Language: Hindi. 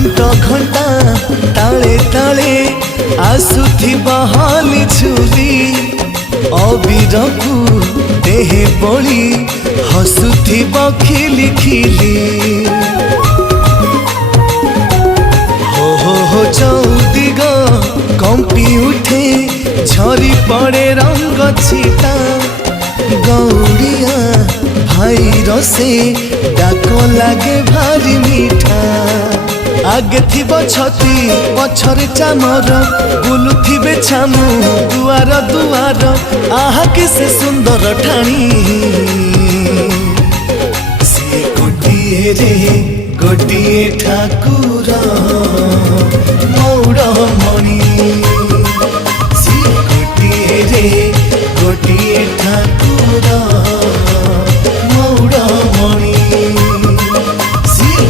घंटा घंटा ताले ताले आसुथिबा हाली झुली अबीरकू देह बड़ी हसुथिबा खिली खिली हो चौदिग कंपी उठे झरी पड़े रंग छिटा गौड़िया भाई रसे डाक लागे भारी मीठा आगे थिबो छती पछरे चामर बुलुथिबे छामु दुआर दुआर आहा किसे सुंदर ठाणी से गोटिए रे गोटिए ठाकुर मौड़ मणि।